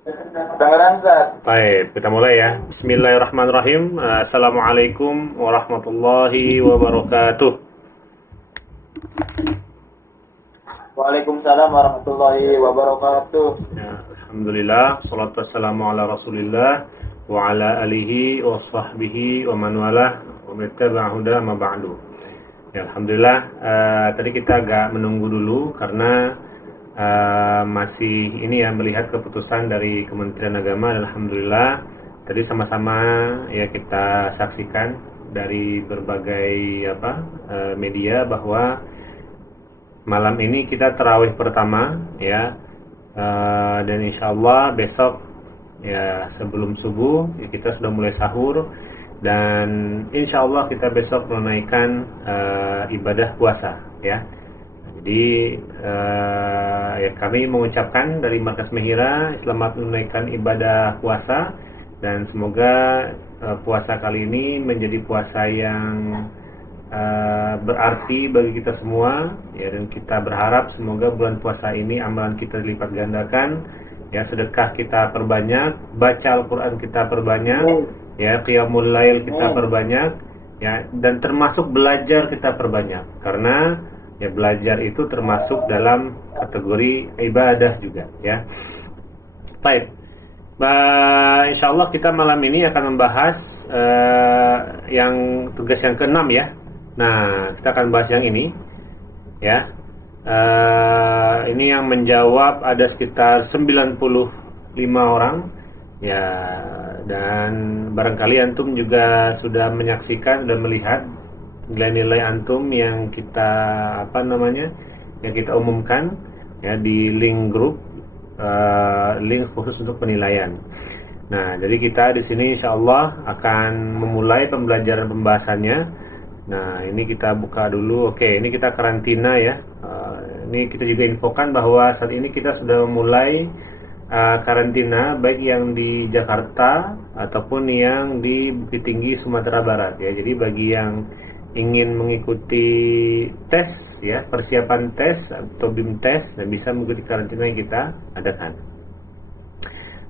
Kedengeran, Ustaz? Baik, kita mulai ya. Bismillahirrahmanirrahim. Assalamualaikum warahmatullahi wabarakatuh. Waalaikumsalam warahmatullahi wabarakatuh. Ya, Alhamdulillah, salatu wassalamu ala rasulillah wa ala alihi wa sahbihi wa man walah wa mittaba'a huda ma ba'du. Ya, Alhamdulillah, tadi kita agak menunggu dulu karena masih ini ya melihat keputusan dari Kementerian Agama dan Alhamdulillah tadi sama-sama ya kita saksikan dari berbagai media bahwa malam ini kita tarawih pertama ya. Dan insya Allah besok ya sebelum subuh ya, kita sudah mulai sahur dan insya Allah kita besok menunaikan ibadah puasa ya. Jadi ya kami mengucapkan dari Markas Mehira selamat menunaikan ibadah puasa dan semoga puasa kali ini menjadi puasa yang berarti bagi kita semua ya, dan kita berharap semoga bulan puasa ini amalan kita dilipat gandakan ya, sedekah kita perbanyak, baca Al-Quran kita perbanyak ya, qiyamul lail kita perbanyak ya, dan termasuk belajar kita perbanyak karena ya belajar itu termasuk dalam kategori ibadah juga ya. Baik, insya Allah kita malam ini akan membahas yang tugas yang keenam ya. Nah, kita akan bahas yang ini ya. Ini yang menjawab ada sekitar 95 orang ya, dan barangkali antum juga sudah menyaksikan dan melihat nilai-nilai antum yang kita yang kita umumkan ya di link grup, link khusus untuk penilaian. Nah, jadi kita di sini insya Allah akan memulai pembelajaran pembahasannya. Nah, ini kita buka dulu. Oke, ini kita karantina ya. Ini kita juga infokan bahwa saat ini kita sudah memulai karantina baik yang di Jakarta ataupun yang di Bukit Tinggi Sumatera Barat ya. Jadi bagi yang ingin mengikuti tes ya, persiapan tes atau BIM tes dan bisa mengikuti karantina yang kita adakan.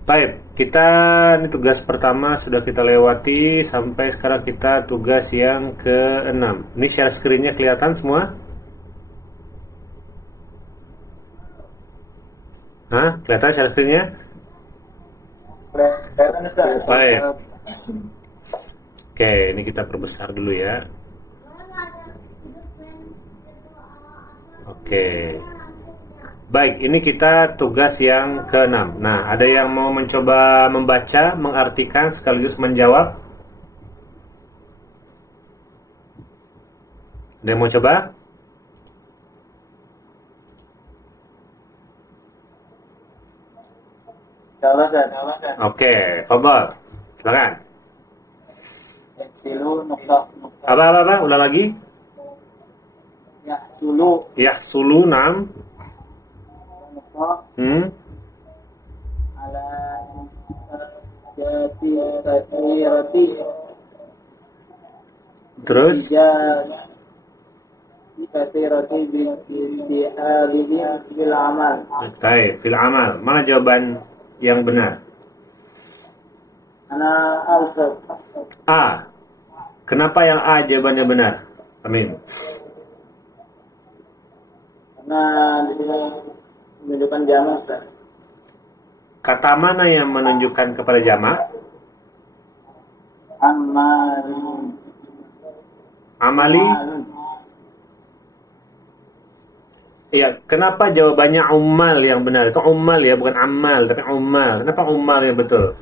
Baik, kita ini tugas pertama sudah kita lewati sampai sekarang kita tugas yang ke-6. Ini share screen-nya kelihatan semua? Hah? Kelihatan share screen-nya? Kelihatan, Ustaz? Baik. Oke, ini kita perbesar dulu ya. Oke. Baik, ini kita tugas yang ke-6. Nah, ada yang mau mencoba membaca, mengartikan sekaligus menjawab? Ada yang mau coba? Insyaallah, Ustaz. Oke, fadhal. Silakan. Silu nukta Apa? Ulang lagi. ya sulu Yahsulu, nam. nukta Hmm. ala jati kathirati Terus? kathirati bintihalihim bil amal. Baik, fil amal. Mana jawaban yang benar? Ana al-Ustaz. A. Kenapa yang A jawabannya benar? Amin. Karena di sini menunjukkan jamak, Ustaz. Kata mana yang menunjukkan kepada jamak? Amalun. Amali. Iya, kenapa jawabannya ummal yang benar? Itu ummal ya, bukan amal, tapi ummal. Kenapa ummal yang betul?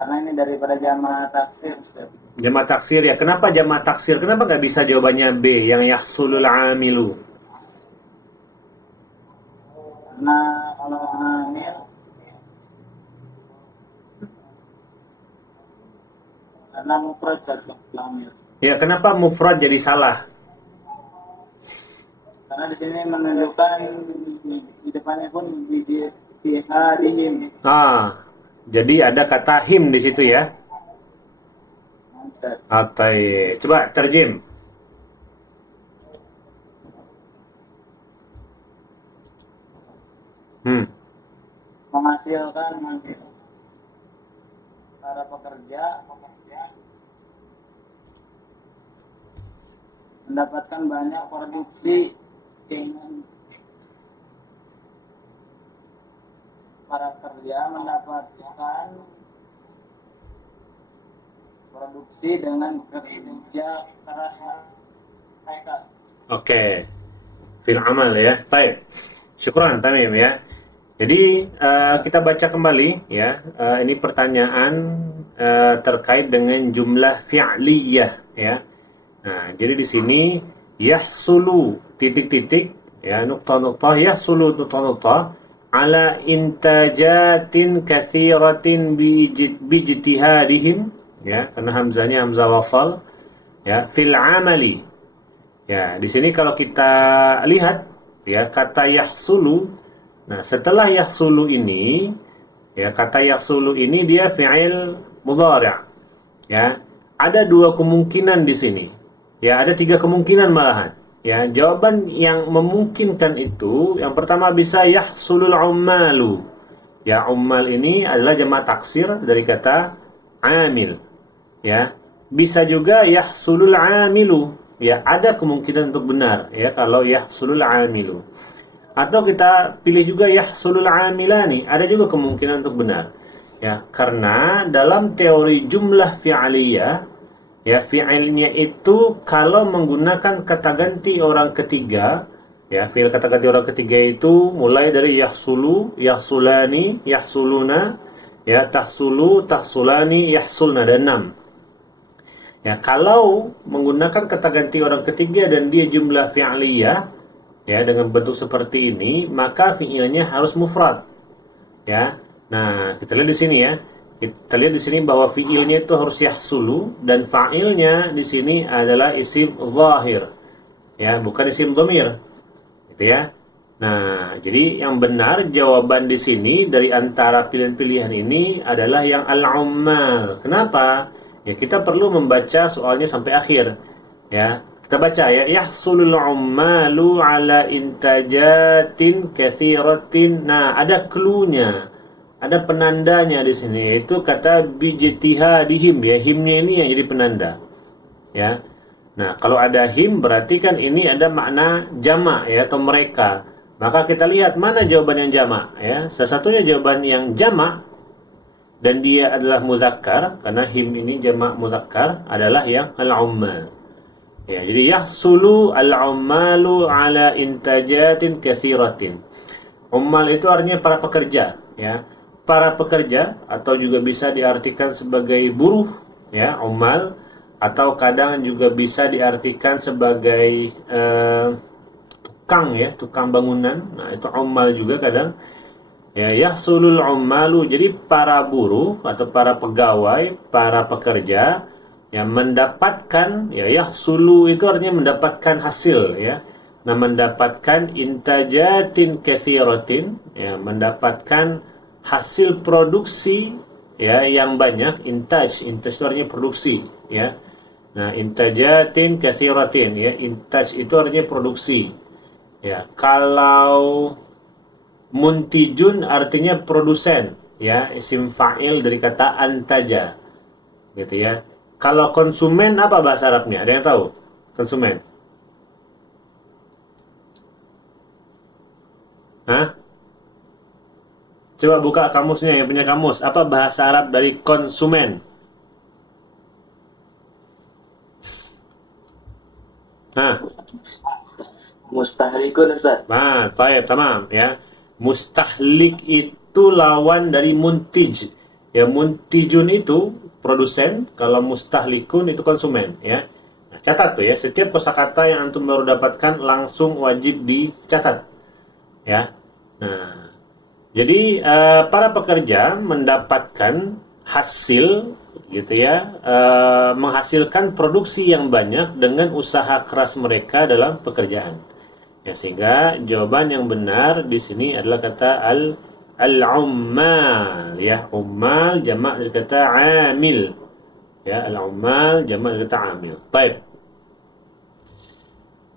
Karena ini daripada jamaah taksir, Ustaz. Jamak taksir ya. Kenapa jamak taksir? Kenapa nggak bisa jawabannya B yang yahsulul amilu? Karena kalau hamil, karena mufrad satu hamil. Ya, kenapa mufrad jadi salah? Karena di sini menunjukkan di depannya pun di hadihim. Ah, jadi ada kata him di situ ya. Ustaz. Atai. Coba terjem. Hmm. menghasilkan para pekerja mendapatkan banyak produksi dengan para kerja mendapatkan produksi dengan kerja keras mereka. Oke. Fil amal ya. Baik. Syukran Tamim ya. Jadi kita baca kembali ya. Ini pertanyaan terkait dengan jumlah fi'liyah ya. Nah, jadi di sini yahsulu titik-titik ya nukta-nukta yahsulu nukta-nukta ala intajatin katsiratin bijtihadihim ya karena hamzanya hamzah wasal ya fil amali. Ya, di sini kalau kita lihat ya kata yahsulu. Nah, setelah yahsulu ini ya kata yahsulu ini dia fi'il mudhari'. Ya. Ada dua kemungkinan di sini. Ya, ada tiga kemungkinan malahan. Ya, jawaban yang memungkinkan itu yang pertama bisa yahsulul ummalu. Ya, ummal ini adalah jamak taksir dari kata amil. Ya, bisa juga yahsulul amilu. Ya, ada kemungkinan untuk benar ya kalau yahsulul amilu. Atau kita pilih juga yahsulul amilani, ada juga kemungkinan untuk benar. Ya, karena dalam teori jumlah fi'aliyah ya fi'ilnya itu kalau menggunakan kata ganti orang ketiga ya fi'il kata ganti orang ketiga itu mulai dari yahsulu, yahsulani, yahsuluna ya tahsulu, tahsulani, yahsulna ada 6. Ya, kalau menggunakan kata ganti orang ketiga dan dia jumlah fi'liyah ya dengan bentuk seperti ini, maka fi'ilnya harus mufrad. Ya. Nah, kita lihat di sini ya. Kita lihat di sini bahwa fi'ilnya itu harus yahsulu dan fa'ilnya di sini adalah isim zahir. Ya, bukan isim dhamir. Gitu ya. Nah, jadi yang benar jawaban di sini dari antara pilihan-pilihan ini adalah yang al-ummal. Kenapa? Ya, kita perlu membaca soalnya sampai akhir. Ya, kita baca ya, yahsulul ummalu ala intajatin katsiratin. Nah, ada cluenya. Ada penandanya di sini, yaitu kata bijtihadihim ya. Himnya ini yang jadi penanda. Ya. Nah, kalau ada him berarti kan ini ada makna jamak ya atau mereka. Maka kita lihat mana jawaban yang jamak ya. Salah satunya jawaban yang jamak dan dia adalah muzakkar karena him ini jamak muzakkar adalah yang al-ummal. Ya, jadi yahsulu al-ummalu ala intajatin katsiratin. Ummal itu artinya para pekerja ya. Para pekerja atau juga bisa diartikan sebagai buruh ya, ummal atau kadang juga bisa diartikan sebagai tukang ya, tukang bangunan. Nah, itu ummal juga kadang. Ya, yahsulul ummalu. Jadi para buruh atau para pegawai, para pekerja yang mendapatkan ya yahsulu itu artinya mendapatkan hasil ya. Nah, mendapatkan intajatin katsiratin ya, mendapatkan hasil produksi ya yang banyak. Intaj itu artinya produksi ya. Nah, intajatin katsiratin ya, intaj itu artinya produksi ya. Kalau muntijun artinya produsen ya, isim fa'il dari kata antaja gitu ya. Kalau konsumen apa bahasa Arabnya? Ada yang tahu? Konsumen? Hah? Coba buka kamusnya yang punya kamus. Apa bahasa Arab dari konsumen? Hah? Mustahlikun Ustaz. Nah, taib, tamam ya. Mustahlik itu lawan dari muntij. Ya, muntijun itu produsen, kalau mustahlikun itu konsumen ya. Nah, catat tuh ya, setiap kosakata yang antum baru dapatkan langsung wajib dicatat. Ya. Nah, jadi para pekerja mendapatkan hasil gitu ya, menghasilkan produksi yang banyak dengan usaha keras mereka dalam pekerjaan. Ya, sehingga jawaban yang benar di sini adalah kata al-ummal ya, ummal jamak dari kata amil. Ya, al-ummal jamak dari kata amil. Baik.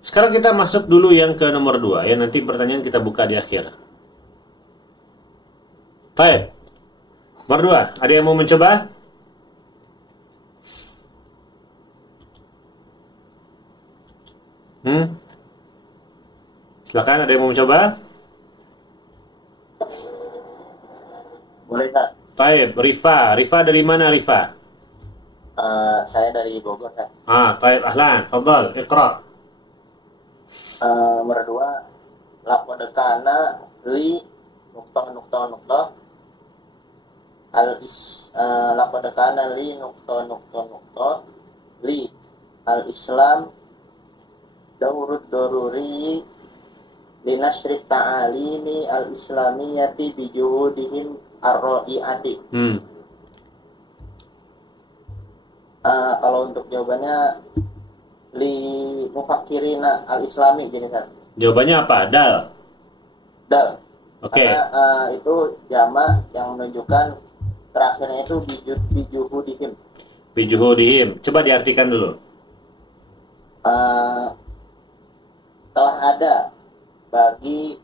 Sekarang kita masuk dulu yang ke nomor 2 ya, nanti pertanyaan kita buka di akhir. Baik. Berdua, ada yang mau mencoba? Silakan, ada yang mau mencoba? Boleh Kak? Baik, Rifa. Rifa dari mana Rifa? Saya dari Bogor Kak. Baik, ahlan. Fadal, iqra. Nomor 2, laqad kana li nukta laqad kana li li al Islam daurud daruri linasri ta'alimi al islamiyati bijuhudihim ar-ra'iati. Kalau untuk jawabannya li mufakirina al islami gini kan. Jawabannya apa? Dal. Dal. Oke. Karena itu jama yang menunjukkan terakhirnya itu bijuhudihim. Bijuhudihim. Coba diartikan dulu. Telah ada bagi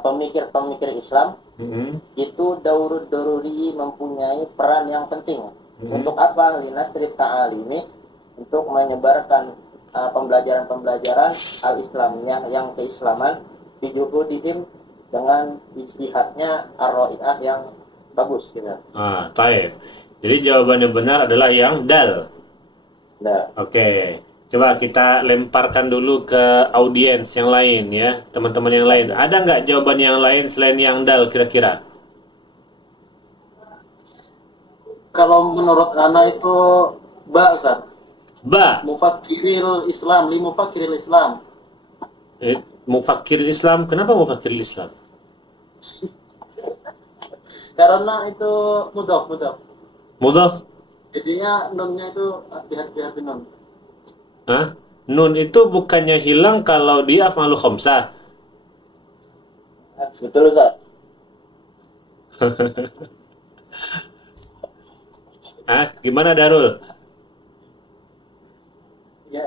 pemikir-pemikir Islam itu daurud daruri mempunyai peran yang penting. Untuk apa? Linasri ta'alimi, untuk menyebarkan pembelajaran-pembelajaran al-islamiyah yang keislaman bijuhudihim dengan ijtihadnya ar-ra'iah yang bagus gitu. Taib. Jadi jawaban yang benar adalah yang dal. Oke. Coba kita lemparkan dulu ke audiens yang lain ya, teman-teman yang lain. Ada nggak jawaban yang lain selain yang dal kira-kira? Kalau menurut Ana itu ba kan? Ba. Mufakiril Islam, li mufakiril Islam. Mufakir Islam. Kenapa mufakir Islam? Karena itu mudhaf. Mudhaf. Jadinya nunnya itu hati-hati nun. Nun itu bukannya hilang kalau dia af'alu khamsah. Betul Ustaz. Gimana Darul? Ya.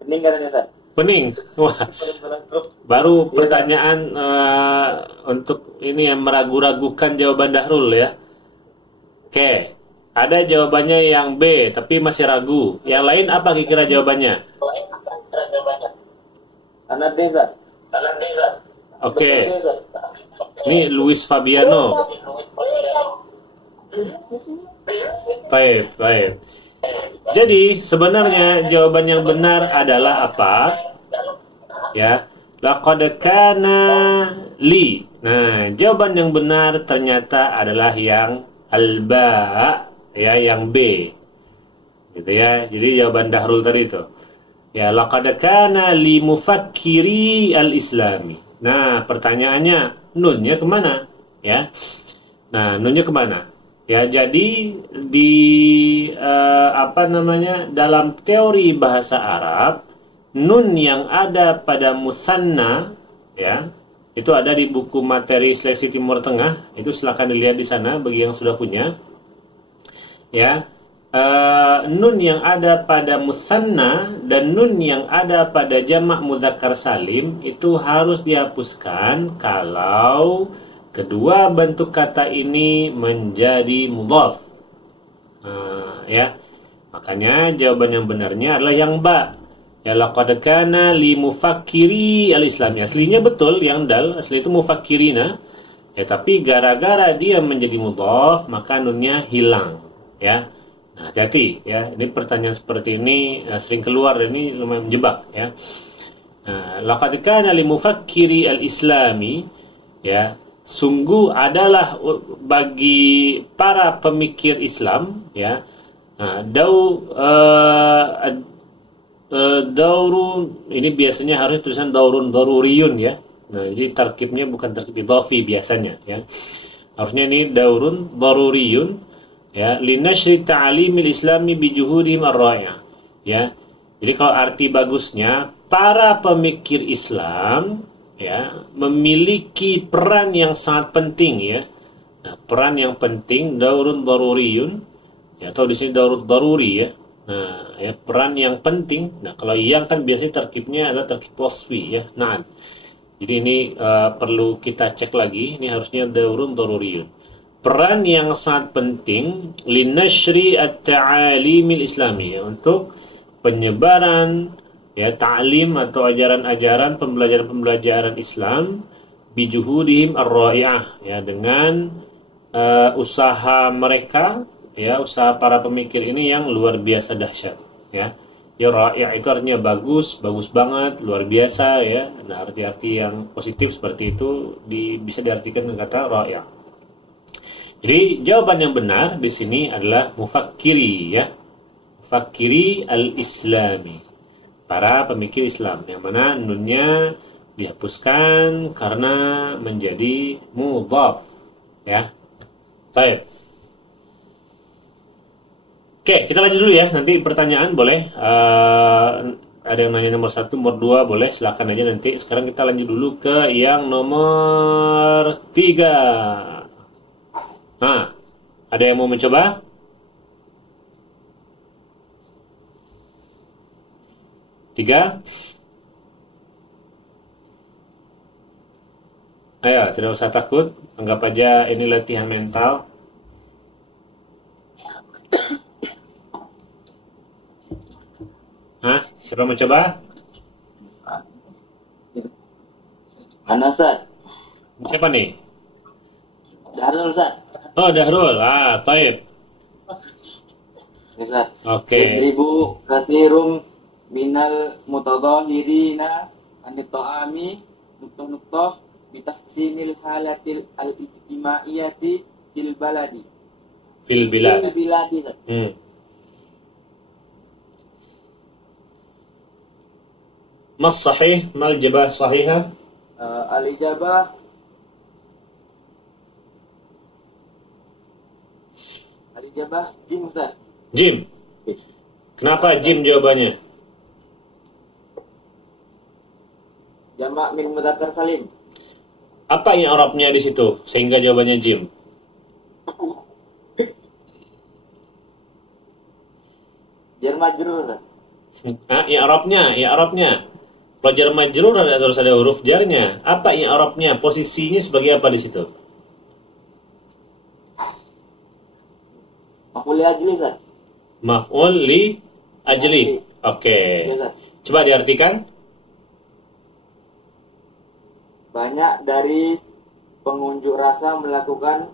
Pening katanya Ustaz. Pening. Wah. Baru pertanyaan untuk ini yang meragu-ragukan jawaban Dahrul ya. Oke. Ada jawabannya yang B, tapi masih ragu. Yang lain apa kira-kira jawabannya? Anak desa. Oke. Ini Luis Fabiano. Baik. Jadi sebenarnya jawaban yang benar adalah apa? Ya, laqad kana li. Nah, jawaban yang benar ternyata adalah yang al-ba, ya, yang B. Gitu ya. Jadi jawaban Dahrul tadi itu. Ya, laqad kana li mufakkiri al-islami. Nah, pertanyaannya nunnya kemana? Ya. Nah, nunnya kemana? Ya, jadi di dalam teori bahasa Arab, nun yang ada pada musanna ya, itu ada di buku materi seleksi Timur Tengah. Itu silakan dilihat di sana bagi yang sudah punya. Ya. Nun yang ada pada musanna dan nun yang ada pada jamak mudzakkar salim itu harus dihapuskan kalau kedua bentuk kata ini menjadi mudhaf. Ya. Makanya jawaban yang benarnya adalah yang ba. Ya, laqad kana li mufakkiri al-islami. Aslinya betul yang dal, asli itu mufakkirina. Ya, tapi gara-gara dia menjadi mudhaf, maka nunnya hilang, ya. Nah, hati-hati ya. Ini pertanyaan seperti ini sering keluar dan ini lumayan menjebak ya. Laqad kana li mufakkiri al-islami, ya. Sungguh adalah bagi para pemikir Islam ya. Daurun ini biasanya harus tulisan daurun daruriyun ya. Nah, jadi tarkibnya bukan tarkib idhafi biasanya ya. Harusnya ini daurun daruriyun ya, linashri ta'alimil islami bijuhudihim ar-ra'iyah ya. Jadi kalau arti bagusnya, para pemikir Islam ya memiliki peran yang sangat penting ya. Nah, peran yang penting daurun daruriyun ya, atau di sini daurun daruri ya. Nah, ya, peran yang penting. Nah, kalau yang kan biasanya tarkibnya adalah tarkib wasfi ya. Nah, Jadi ini perlu kita cek lagi. Ini harusnya daurun daruriyun. Peran yang sangat penting linashri at-ta'alimil islami, ya, untuk penyebaran ya ta'lim atau ajaran-ajaran pembelajaran-pembelajaran Islam bijuhudihim ar-ra'i'ah, ya, dengan usaha mereka, ya, usaha para pemikir ini yang luar biasa dahsyat, ya. Ya, ra'i' itu artinya bagus, bagus banget, luar biasa, ya. Nah, arti-arti yang positif seperti itu bisa diartikan dengan kata ra'i'. Jadi jawaban yang benar di sini adalah mufakkiri, ya. Mufakkiri al-Islami. Para pemikir Islam, yang mana nunnya dihapuskan karena menjadi mudhaf, ya. Baik. Oke, kita lanjut dulu ya. Nanti pertanyaan boleh. Ada yang nanya nomor 1, nomor 2, boleh. Silakan aja nanti. Sekarang kita lanjut dulu ke yang nomor 3. Nah, ada yang mau mencoba? Tiga? Ayo, tidak usah takut. Anggap aja ini latihan mental. Hah? Siapa mau coba? Mana Ustaz? Siapa nih? Darul Ustaz. Oh, Dahrul. Taib. Ustaz. Oke. Yadribu kathirum minal mutadhahirina anit ta'ami nuqtah bitahsinil halatil al-ijtimaiyati fil baladi. Fil bilad. Fil biladi. Mas sahih, mal jabah sahihah. Al-ijabah jim Ustaz. Jim. Kenapa Jim jawabannya? Jamak min mudzakkar salim. Apa yang Arabnya di situ sehingga jawabannya Jim? Jar majrur Ustaz. Yang Arabnya. Kalau jar majrur harus ada huruf jarnya. Apa yang Arabnya? Posisinya sebagai apa di situ? Maf'ul li ajli Ustaz. Maf'ul li ajli. Oke. Ya, Ustaz. Coba diartikan. Banyak dari pengunjuk rasa melakukan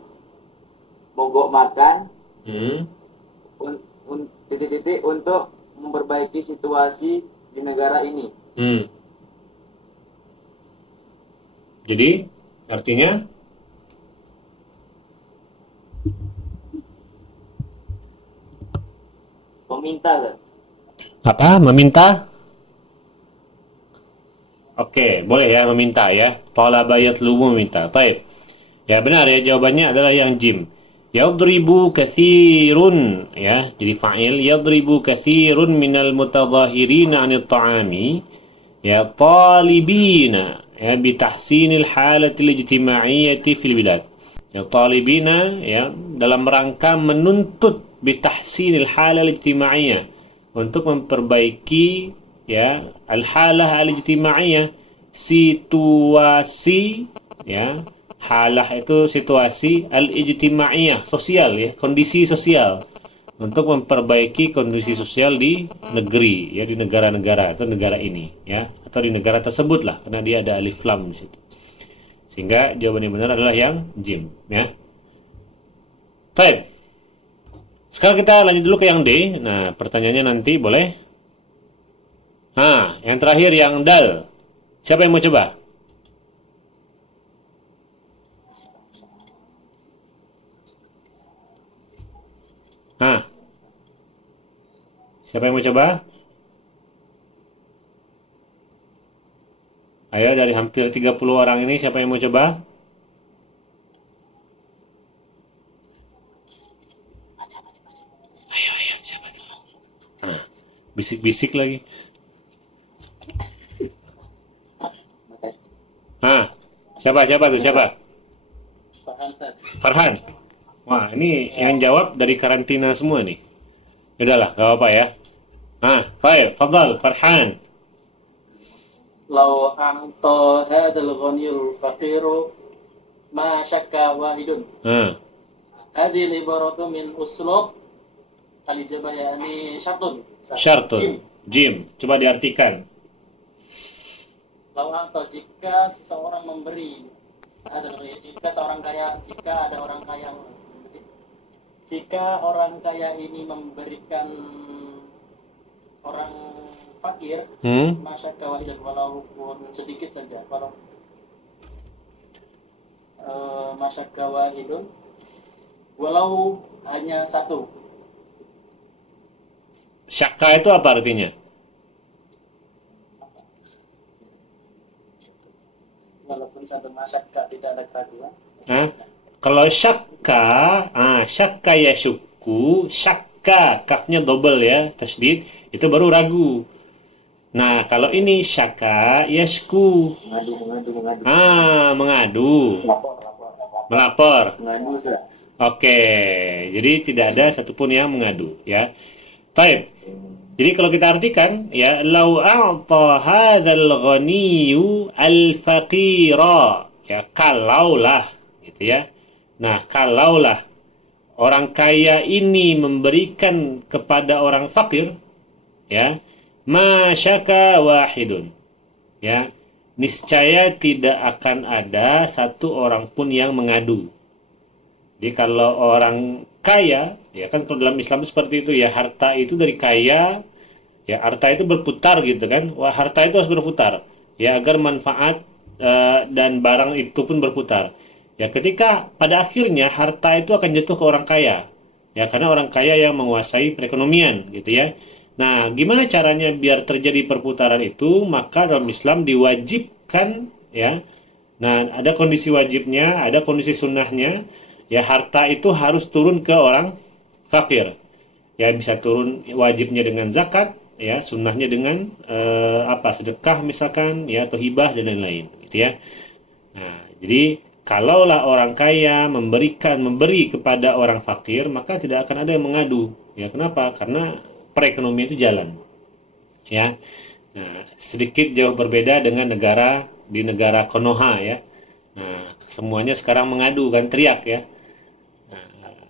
mogok makan titik-titik untuk memperbaiki situasi di negara ini. Jadi artinya meminta Ustaz. apa? Meminta? Oke, boleh ya meminta ya. Talaba yatlubu meminta. Baik. Ya benar ya, jawabannya adalah yang jim. Yadribu katsirun, ya. Jadi fa'il yadribu katsirun minal mutadhahirina 'anil ta'ami, ya, talibina, ya, bitahsinil halatil ijtima'iyyati fil bilad. Ya, talibina, ya, dalam rangka menuntut bitahsinil halal ijtima'iyyah, untuk memperbaiki, ya, al-halah al-ijtimaiyah, situasi, ya, halah itu situasi, al-ijtimaiyah, sosial, ya, kondisi sosial, untuk memperbaiki kondisi sosial di negeri, ya, di negara-negara atau negara ini, ya, atau di negara tersebut lah, karena dia ada alif lam di situ. Sehingga jawaban yang benar adalah yang jim, ya. Baik. Sekarang kita lanjut dulu ke yang D. Nah, pertanyaannya nanti boleh. Nah, yang terakhir yang dal. Siapa yang mau coba? Nah, siapa yang mau coba? Ayo, dari hampir 30 orang ini siapa yang mau coba? Ayo, siapa tuh? Nah, bisik-bisik lagi. Siapa tuh? Farhan. Wah, ini yang jawab dari karantina semua nih. Udahlah, gak apa-apa ya. Baik, fadal, Farhan. lau a'ta hadzal ghaniyul faqiru ma syakka wahidun. Hadhihi ibaratu min uslub al-ijabah, yakni syartun. Syartun. Jim. Coba diartikan. Lau a'ta, jika seseorang memberi, jika ada orang kaya, jika orang kaya ini memberikan orang fakir, masyaka walidan, walaupun sedikit saja, masyaka walidun, walau hanya satu. Syakka itu apa artinya? Walaupun satu, masyaka tidak ada keraguan. Kalau syakka, syakka ya syukku, syakka, kafnya double ya, tasdid, itu baru ragu. Nah, kalau ini syakka yashku. Mengadu. Melapor. Oke, jadi tidak ada satupun yang mengadu ya. Baik. Jadi kalau kita artikan ya, lau a'ta hadzal ghaniyyu al-faqira, ya kalaulah gitu ya. Nah, kalaulah orang kaya ini memberikan kepada orang fakir, ya, masyaka wahidun, ya, niscaya tidak akan ada satu orang pun yang mengadu. Jadi kalau orang kaya, ya kan kalau dalam Islam seperti itu ya, harta itu dari kaya, ya harta itu berputar gitu kan. Wah, harta itu harus berputar, ya agar manfaat dan barang itu pun berputar. Ya ketika pada akhirnya harta itu akan jatuh ke orang kaya, ya karena orang kaya yang menguasai perekonomian gitu ya. Nah, gimana caranya biar terjadi perputaran itu? Maka dalam Islam diwajibkan ya. Nah, ada kondisi wajibnya, ada kondisi sunnahnya. Ya harta itu harus turun ke orang fakir. Ya bisa turun wajibnya dengan zakat, ya sunnahnya dengan sedekah misalkan, ya atau hibah dan lain-lain, gitu ya. Nah, jadi kalaulah orang kaya memberi kepada orang fakir, maka tidak akan ada yang mengadu. Ya kenapa? Karena perekonomian itu jalan. Ya. Nah, sedikit jauh berbeda dengan di negara Konoha ya. Nah, semuanya sekarang mengadu kan, teriak ya.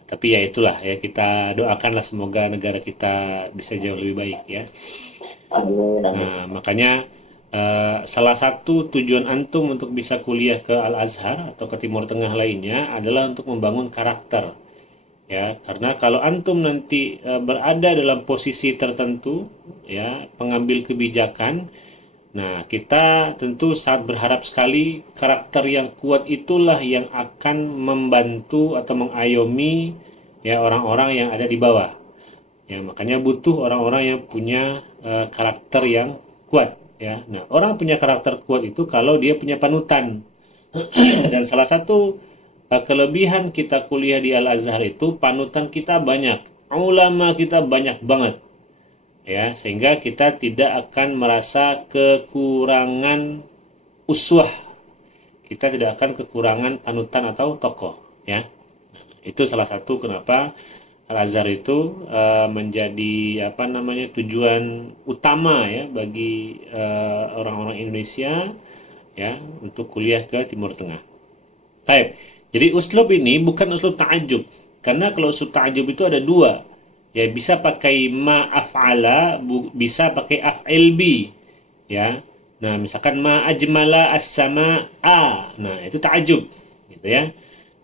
Tapi ya itulah ya, kita doakanlah semoga negara kita bisa jauh lebih baik ya. Nah, makanya salah satu tujuan antum untuk bisa kuliah ke Al-Azhar atau ke Timur Tengah lainnya adalah untuk membangun karakter. Ya, karena kalau antum nanti berada dalam posisi tertentu ya, pengambil kebijakan, nah kita tentu sangat berharap sekali karakter yang kuat itulah yang akan membantu atau mengayomi ya orang-orang yang ada di bawah. Ya, makanya butuh orang-orang yang punya karakter yang kuat ya. Nah, orang punya karakter kuat itu kalau dia punya panutan. Dan salah satu kelebihan kita kuliah di Al-Azhar itu panutan kita banyak. Ulama kita banyak banget. Ya, sehingga kita tidak akan merasa kekurangan uswah. Kita tidak akan kekurangan panutan atau tokoh, ya. Itu salah satu kenapa Al-Azhar itu menjadi tujuan utama ya bagi orang-orang Indonesia ya untuk kuliah ke Timur Tengah. Baik. Jadi uslub ini bukan uslub ta'ajub. Karena kalau uslub ta'ajub itu ada dua. Ya bisa pakai ma af'ala, bisa pakai af'il bi. Ya. Nah, misalkan ma ajmala as-sama'a. Nah, itu ta'ajub, gitu ya.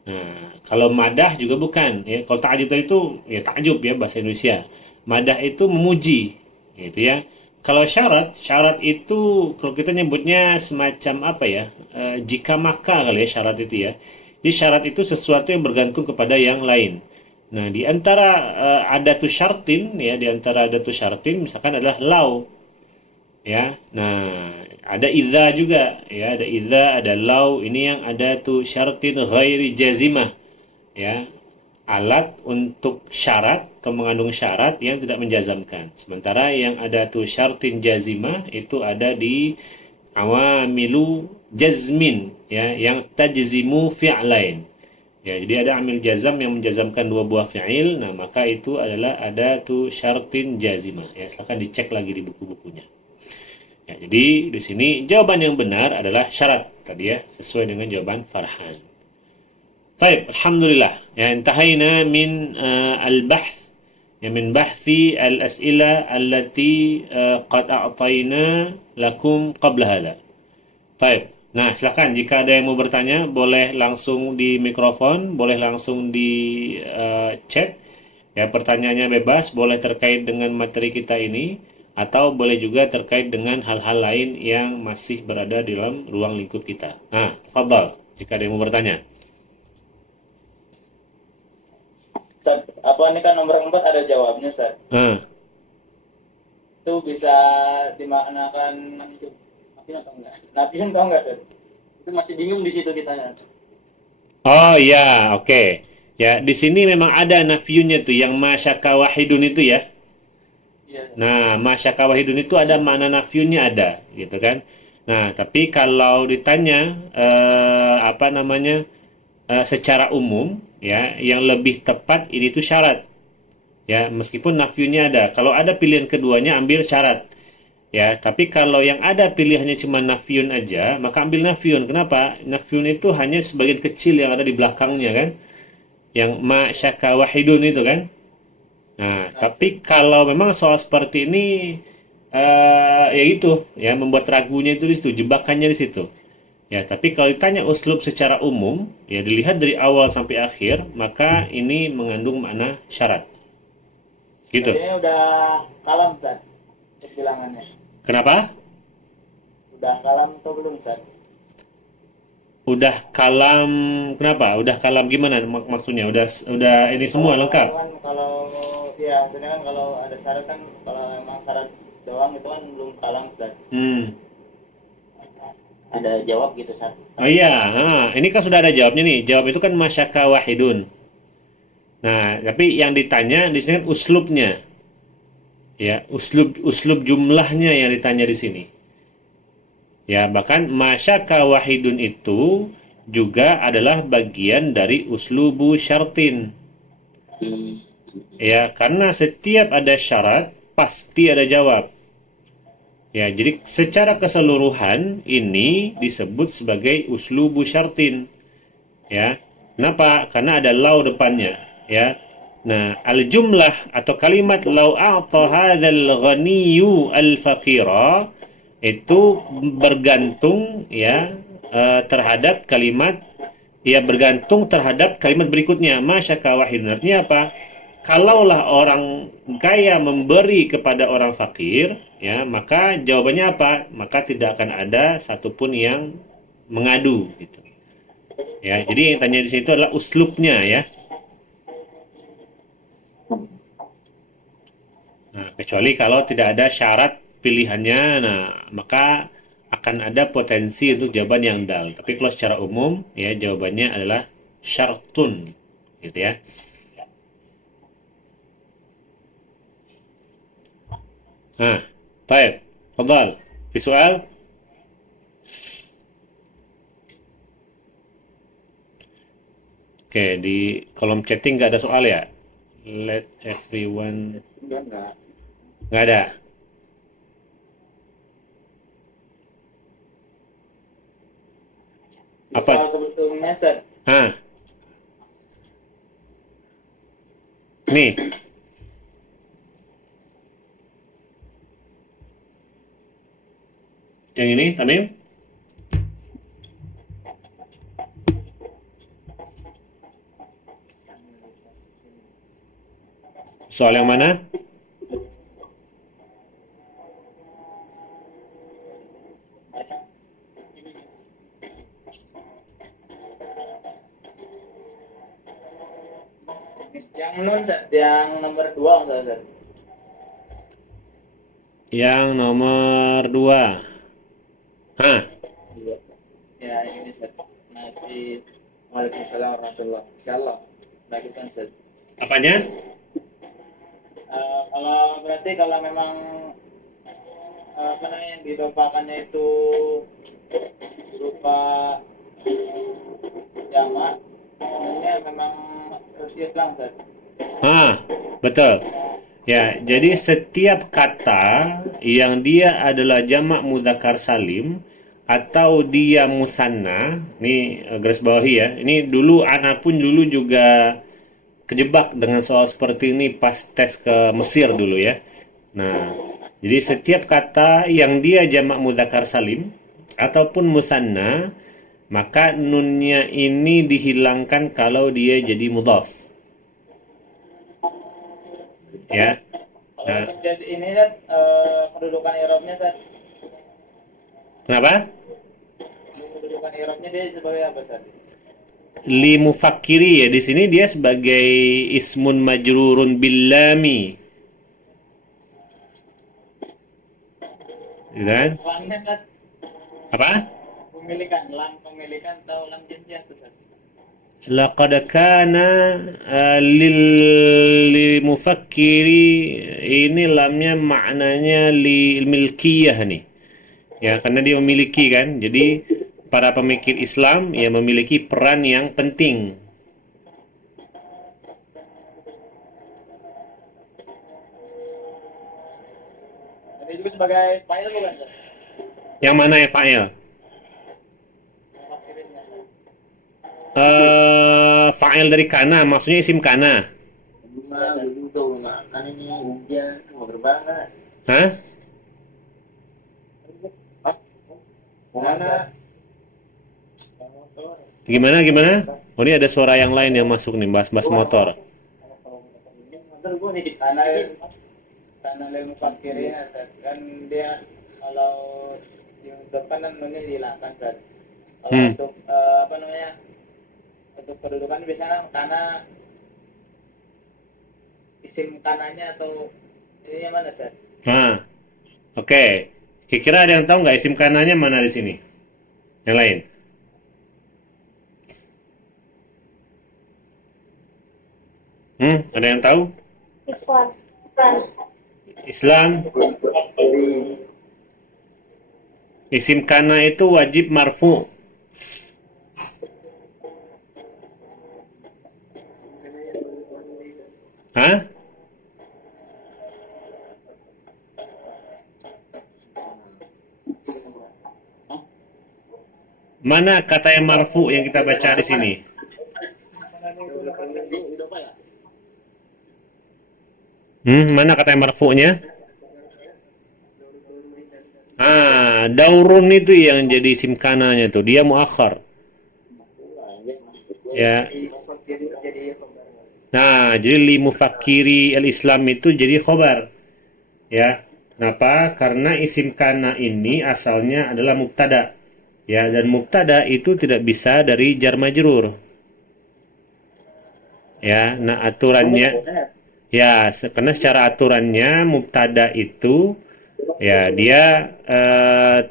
Nah, kalau madah juga bukan, ya. Kalau ta'ajub itu ya ta'ajub ya bahasa Indonesia. Madah itu memuji, gitu ya. Kalau syarat itu kalau kita nyebutnya semacam apa ya? Jika maka kali ya syarat itu ya. Jadi syarat itu sesuatu yang bergantung kepada yang lain. Nah, di antara adatus syartin ya, di antara adatus syartin misalkan adalah lau. Ya. Nah, ada idza juga ya, ada idza, ada lau. Ini yang adatus syartin ghairi jazimah. Ya. Alat untuk syarat atau mengandung syarat yang tidak menjazamkan. Sementara yang adatus syartin jazimah itu ada di awamilu jazmin ya, yang tajzimu fi'lain. Ya, jadi ada amil jazam yang menjazamkan dua buah fi'il. Nah, maka itu adalah adatu syartin jazimah. Ya, silakan dicek lagi di buku-bukunya. Ya, jadi di sini jawaban yang benar adalah syarat tadi ya, sesuai dengan jawaban Farhan. Baik, alhamdulillah. Ya, intahayna min al-bahth ya min bahthi al-as'ila allati qad a'tayna lakum qabla hadha. Baik. Nah, silakan jika ada yang mau bertanya, boleh langsung di mikrofon, boleh langsung di chat. Ya, pertanyaannya bebas, boleh terkait dengan materi kita ini, atau boleh juga terkait dengan hal-hal lain yang masih berada di dalam ruang lingkup kita. Nah, tafadhal, jika ada yang mau bertanya. Ustaz, apa ini kan nomor 4 ada jawabnya, Ustaz. Nah, Itu bisa dimaknakan nafiun atau enggak? Nafiun atau enggak, Ustaz? Itu masih bingung di situ kitanya. oh iya, oke. Ya, di sini memang ada nafiyunnya tuh, yang masyaka wahidun itu ya. Iya. Nah, masyaka wahidun itu ada makna nafiyunnya ada, gitu kan. Nah, tapi kalau ditanya apa namanya secara umum, ya, yang lebih tepat ini tuh syarat. Ya, meskipun nafiyunnya ada. Kalau ada pilihan keduanya, ambil syarat. Ya, tapi kalau yang ada pilihannya cuma nafiyun aja, maka ambil nafiyun. Kenapa? Nafiyun itu hanya sebagian kecil yang ada di belakangnya kan. Yang ma syaka wahidun itu kan. Nah, tapi kalau memang soal seperti ini ya itu ya membuat ragunya itu di situ, jebakannya di situ. Ya, tapi kalau ditanya uslub secara umum, ya dilihat dari awal sampai akhir, maka ini mengandung makna syarat. Gitu. Ini udah kalam, Ustaz, bilangannya. Kenapa? Udah kalam atau belum, Ustaz? Udah kalam, kenapa? Udah kalam gimana maksudnya? Udah ini semua lengkap. Kalau ya sebenarnya kan kalau ada syarat kan, kalau emang syarat doang itu kan belum kalam, Ustaz. Ada jawab gitu, Ustaz. Oh iya, ini kan sudah ada jawabnya nih. Jawab itu kan masyaka wahidun. Nah, tapi yang ditanya di sini kan uslubnya. Ya, uslub jumlahnya yang ditanya di sini. Ya, bahkan masyaka wahidun itu juga adalah bagian dari uslubu syartin. Ya, karena setiap ada syarat pasti ada jawab. Ya, jadi secara keseluruhan ini disebut sebagai uslubu syartin. Ya. Kenapa? Karena ada law depannya, ya. Nah, al-jumlah atau kalimat law a'ta hadzal ghaniyyu al-faqira itu bergantung ya terhadap kalimat ya bergantung terhadap kalimat berikutnya masyaka wahidun. Artinya apa? Kalaulah orang kaya memberi kepada orang fakir, ya, maka jawabannya apa? Maka tidak akan ada satupun yang mengadu gitu. Ya, jadi yang tanya di situ adalah uslubnya ya. Nah, kecuali kalau tidak ada syarat pilihannya, nah maka akan ada potensi untuk jawaban yang dal. Tapi kalau secara umum ya jawabannya adalah syartun gitu ya. Nah, baik. Fadhal. Fi soal? Oke, di kolom chatting nggak ada soal ya? Let everyone. Enggak. Nggak ada. Apa? Soal sebelumnya, Ustaz. Hah. Nih. Yang ini, Tamim? Soal yang mana? Yang non, Ustaz, yang nomor 2, Ustaz. Yang nomor 2. Hah. Ya, ini, Ustaz. Masih. Waalaikumsalam warahmatullahi wabarakatuh. Insyaallah. Lanjutkan, Ustaz. Apanya? Kalau berarti kalau memang apa namanya yang didopakannya itu berupa jamak, sebenarnya memang harus diulang, Ustaz. Betul. Ya, jadi setiap kata yang dia adalah jamak mudzakkar salim atau dia musanna, ini garis bawahi ya. Ini dulu ana pun dulu juga kejebak dengan soal seperti ini pas tes ke Mesir dulu ya. Nah, jadi setiap kata yang dia jamak mudzakkar salim ataupun musanna, maka nunnya ini dihilangkan kalau dia jadi mudhaf. Ya. Nah, Jadi ini kan kedudukan i'rabnya Ustaz. kenapa? Kedudukan i'rabnya dia sebagai apa Ustaz? Li mufakkiri ya, di sini dia sebagai ismun majrurun billami. Gitu kan? Lamnya Ustaz, Apa? pemilikan atau lam jinsiyah tuh Ustaz. Laqad kana lil mufakkiri, ini lamnya maknanya li milkiyah nih. Ya, karena dia memiliki kan. Jadi para pemikir Islam ya memiliki peran yang penting. Ini juga sebagai file bukan Ustaz? Yang mana ya fa'il? Maksudnya Ustaz. Fa'il dari kana, maksudnya isim kana. Begitu makan ini hujan mau berbanget. Hah? Mana? Gimana? Oh, ini ada suara yang lain yang masuk nih, bahas-bahas motor. Karena lil mufakirin Ustaz. Kan dia kalau yang depan kan nunnya dihilangkan Ustaz. Kalau untuk apa namanya? Untuk kedudukan biasanya karena isim kanannya atau ini yang mana Ustaz? Nah, oke. Kira-kira ada yang tahu nggak isim kanannya mana di sini? Yang lain? Ada yang tahu? Islam. Isim kana itu wajib marfu. Hah? Mana kata yang marfu yang kita baca di sini? Mana kata yang marfu'nya? Daurun itu yang jadi isim kananya tuh, dia muakhar. Ya. Nah, jadi li mufakkiri al-Islam itu jadi khobar. Ya. Kenapa? Karena isim kana ini asalnya adalah mubtada. Ya, dan mubtada itu tidak bisa dari jar majrur. Ya, nah aturannya ya, karena secara aturannya mubtada itu ya dia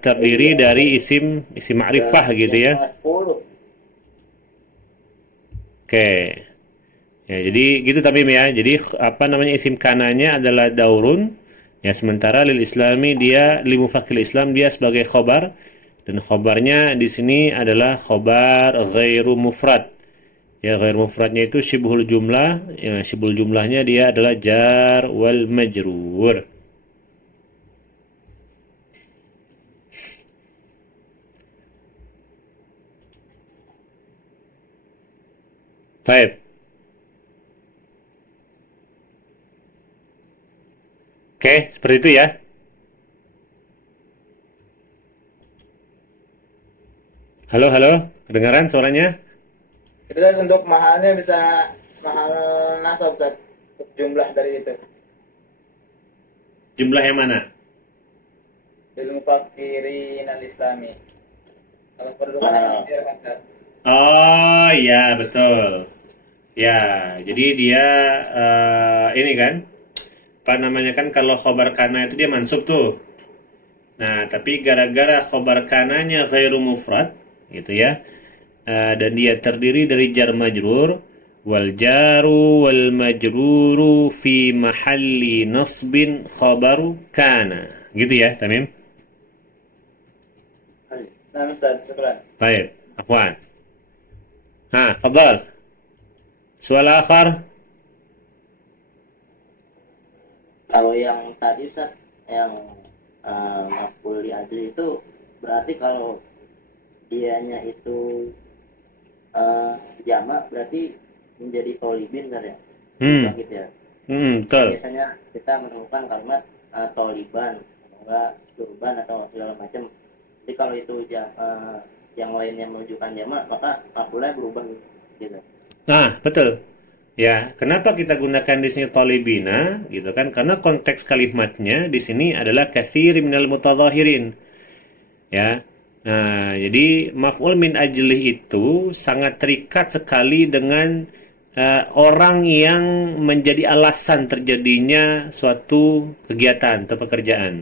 terdiri dari isim ma'rifah gitu ya. Oke. Ya, jadi gitu Tamim ya. Jadi apa namanya isim kananya adalah daurun. Ya, sementara lil islami dia li mufakkil Islam dia sebagai khobar, dan khobarnya di sini adalah khobar ghairu mufrad. Ya, ghair mufradnya itu syibhul jumlah. Ya, syibhul jumlahnya dia adalah jar wal majrur. Baik. Oke, seperti itu ya. Halo, kedengaran suaranya? Itu kan untuk mahalnya bisa mahal nasab Ustaz. Untuk jumlah dari itu. Jumlah yang mana? Lil mufakirin al-Islami. Kalau kedudukan yang kan Ustaz. Oh iya betul. Ya, jadi dia ini kan, apa namanya kan, kalau khobar kana itu dia mansub tuh. Nah, tapi gara-gara khobar kananya ghairu mufrad gitu ya, dan dia terdiri dari jar majrur, wal jaru wal majruru fi mahalli nasbin khabaru kana, gitu ya Tamim. Nah Ustaz, syukran. Baik, afwan. Fadal. Soal akhar. Kalau yang tadi Ustaz, yang maf'ul li ajli itu berarti kalau dianya itu jamak berarti menjadi tolibin kan ya? Hmm, Gitu ya. betul. Biasanya kita menemukan kalimat toliban atau enggak surban atau segala macam. Jadi kalau itu yang lainnya menunjukkan jamak maka maf'ulnya berubah gitu. Nah, betul. Ya, kenapa kita gunakan di sini talibina gitu kan? Karena konteks kalimatnya di sini adalah katsir minal mutadzahirin. Ya. Nah, jadi maf'ul min ajlih itu sangat terikat sekali dengan orang yang menjadi alasan terjadinya suatu kegiatan atau pekerjaan.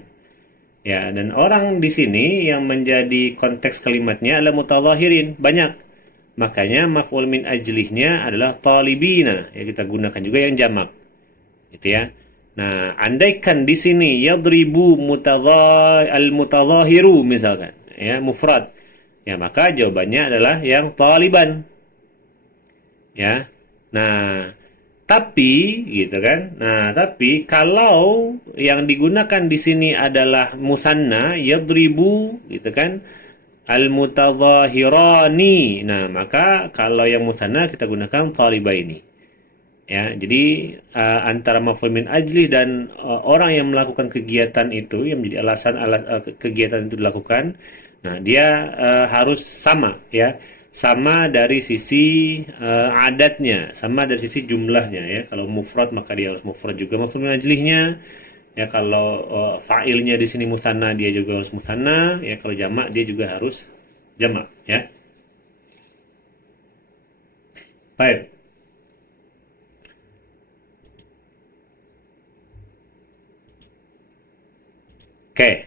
Ya, dan orang di sini yang menjadi konteks kalimatnya adalah mutadzahirin, banyak. Makanya maf'ul min ajlihnya adalah talibina. Ya, kita gunakan juga yang jamak. Gitu ya. Nah, andaikan di sini yadribu al-mutadhahiru misalkan, ya, mufrad. Ya, maka jawabannya adalah yang taliban. Ya. Nah, tapi gitu kan. Nah, tapi kalau yang digunakan di sini adalah musanna yadribu gitu kan, al-mutadhahirani. Nah, maka kalau yang musanna kita gunakan talibaini. Ya, jadi antara maf'ul min ajli dan orang yang melakukan kegiatan itu yang menjadi alasan kegiatan itu dilakukan, nah dia harus sama ya, sama dari sisi adatnya, sama dari sisi jumlahnya ya. Kalau mufrad maka dia harus mufrad juga maf'ul min ajlihnya. Ya kalau fa'ilnya di sini musanna dia juga harus musanna, ya kalau jamak dia juga harus jamak ya. Baik. Oke.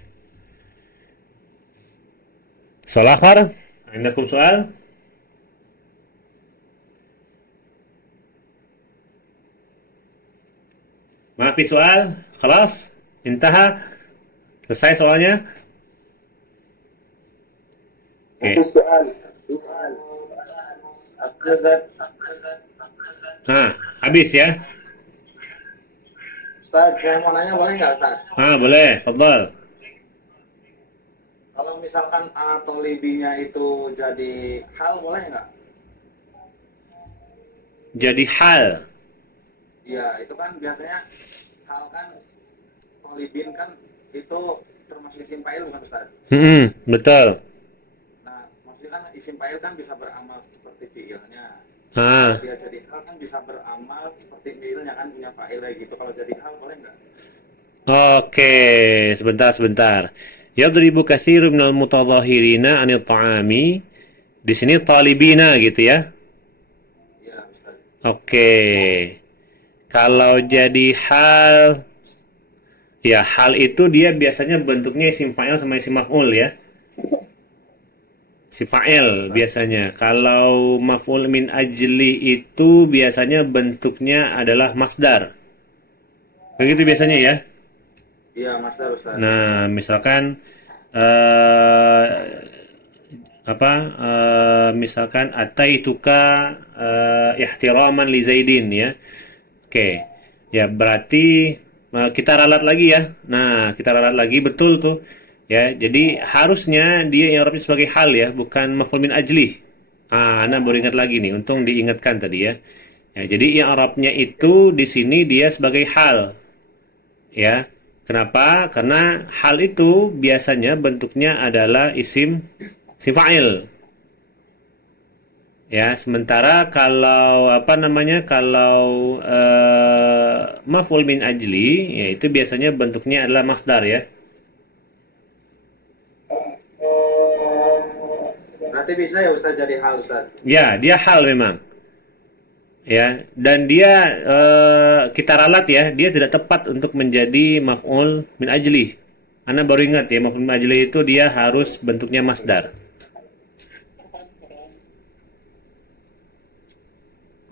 Soal akhir, عندكم سؤال؟ ما في سؤال؟ خلاص انتهى. Selesai soalnya? Oke. soal. Ustaz, Nah, habis ya? Ustaz, saya mau nanya boleh nggak Ustaz? Boleh, fadal. Kalau misalkan tolibinya itu jadi hal boleh nggak? Jadi hal. Iya, itu kan biasanya hal kan tolibin kan itu termasuk isim fa'il bukan Ustaz? Betul. Nah, maksudnya kan isim fa'il kan bisa beramal seperti fiilnya. Kalau Ah, dia jadi hal kan bisa beramal seperti fiilnya kan punya fa'il kayak gitu. Kalau jadi hal boleh nggak? oke, sebentar. Yadribu katsirun minal mutadhahirina 'anil ta'ami. Di sini talibina gitu ya. Iya, Ustaz. Oke. Kalau jadi hal, ya hal itu dia biasanya bentuknya isim fa'il sama isim maf'ul ya. Si fa'il biasanya. Kalau maf'ul min ajli itu biasanya bentuknya adalah masdar. Begitu biasanya ya. Iya, Master Ustaz. Nah, misalkan eh misalkan ataituka ihtiraman li Zaidin ya. Oke. Ya, berarti kita ralat lagi ya. Nah, kita ralat lagi betul tuh. Ya, jadi harusnya dia i'rabnya sebagai hal ya, bukan maf'ul min ajli. Anak baru ingat lagi nih, untung diingatkan tadi ya. Ya, jadi i'rabnya itu di sini dia sebagai hal. Ya. Kenapa? Karena hal itu biasanya bentuknya adalah isim fa'il. Ya, sementara kalau kalau maf'ul min ajli, yaitu biasanya bentuknya adalah masdar ya. Berarti bisa ya Ustaz jadi hal Ustaz? Ya, dia hal memang. Ya, dan dia kita ralat ya, dia tidak tepat untuk menjadi maf'ul min ajli. Anda baru ingat ya, maf'ul min ajli itu dia harus bentuknya masdar.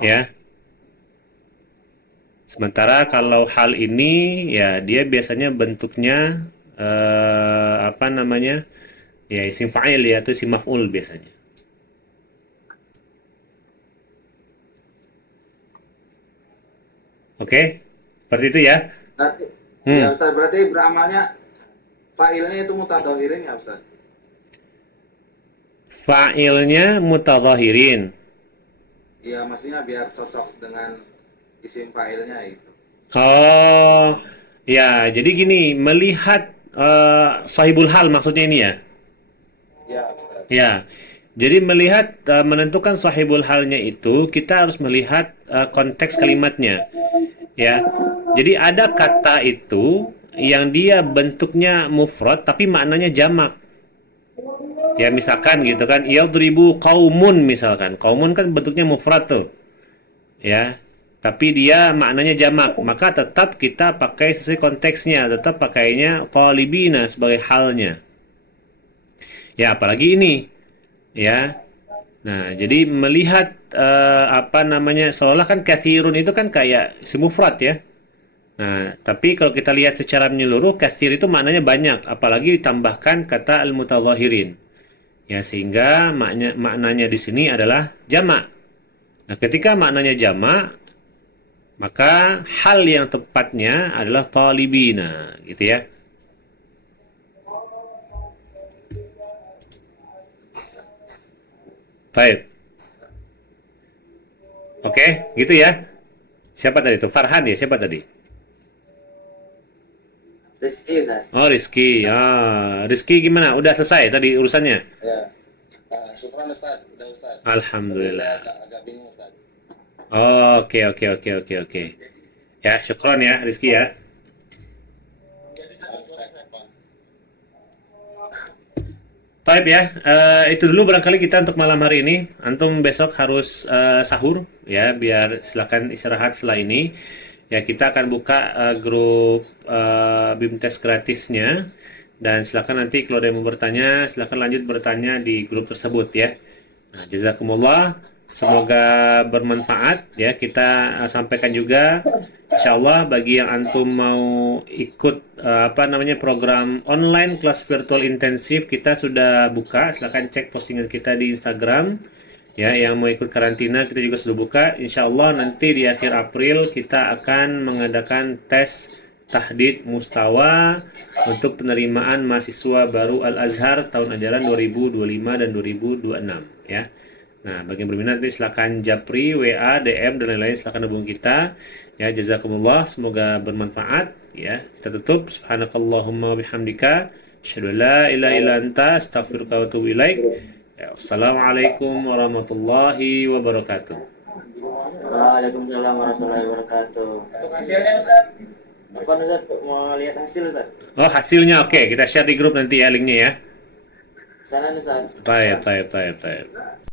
Ya. Sementara kalau hal ini ya dia biasanya bentuknya ya isim fa'il ya atau isim maf'ul biasanya. Oke? Seperti itu ya. Berarti, ya Hmm. Ustaz berarti beramalnya Fa'ilnya itu mutadzahirin ya Ustaz? Fa'ilnya mutadzahirin. Iya, maksudnya biar cocok dengan isim fa'ilnya itu. Oh, ya, jadi gini, melihat sahibul hal maksudnya ini ya. Iya Ustaz. Ya, jadi melihat menentukan sahibul halnya itu kita harus melihat konteks kalimatnya. Ya, jadi ada kata itu yang dia bentuknya mufrad tapi maknanya jamak. Ya, misalkan gitu kan, yadribu qaumun misalkan. Qaumun kan bentuknya mufrad tuh. Ya. Tapi dia maknanya jamak, maka tetap kita pakai sesuai konteksnya, tetap pakainya qalibina sebagai halnya. Ya, apalagi ini. Ya. Nah, jadi melihat apa namanya, seolah kan kathirun itu kan kayak si mufrad ya. Nah, tapi kalau kita lihat secara menyeluruh, kathir itu maknanya banyak, apalagi ditambahkan kata al-mutadzahirin. Ya, sehingga maknanya di sini adalah jamak. Nah, ketika maknanya jamak, maka hal yang tepatnya adalah talibina, gitu ya. Baik. Oke, gitu ya. Siapa tadi itu? Farhan ya? Siapa tadi? Rizki Ustaz. Oh, Rizky. Rizky gimana? Udah selesai tadi urusannya? Ya. Syukran Ustaz, udah Ustaz. Alhamdulillah. Agak bingung Ustaz. Oh, oke. Ya, syukron ya Rizky ya. Taib ya, itu dulu barangkali kita untuk malam hari ini. Antum besok harus sahur ya, biar silakan istirahat setelah ini. Ya, kita akan buka grup BIMTes gratisnya, dan silakan nanti kalau ada yang mau bertanya, silakan lanjut bertanya di grup tersebut ya. Nah, jazakumullah, semoga bermanfaat ya. Kita sampaikan juga, insyaallah bagi yang antum mau ikut program online kelas virtual intensif, kita sudah buka. Silakan cek postingan kita di Instagram ya. Yang mau ikut karantina kita juga sudah buka. Insyaallah nanti di akhir April kita akan mengadakan tes tahdid mustawa untuk penerimaan mahasiswa baru Al-Azhar tahun ajaran 2025 dan 2026 ya. Nah, bagi yang berminat nanti silakan japri, WA, DM dan lain-lain, silakan hubungi kita. Ya, jazakumullah, semoga bermanfaat ya. Kita tutup. Subhanakallahumma bihamdika, asyhadu an la ilaha illa anta, astaghfiruka wa atubu ilaik. Ya, wassalamualaikum warahmatullahi wabarakatuh. Waalaikumsalam warahmatullahi wabarakatuh. Untuk hasilnya Ustaz. Apa Ustaz, mau lihat hasil Ustaz? Oh, hasilnya oke, kita share di grup nanti ya linknya ya. Sana Ustaz. Taib.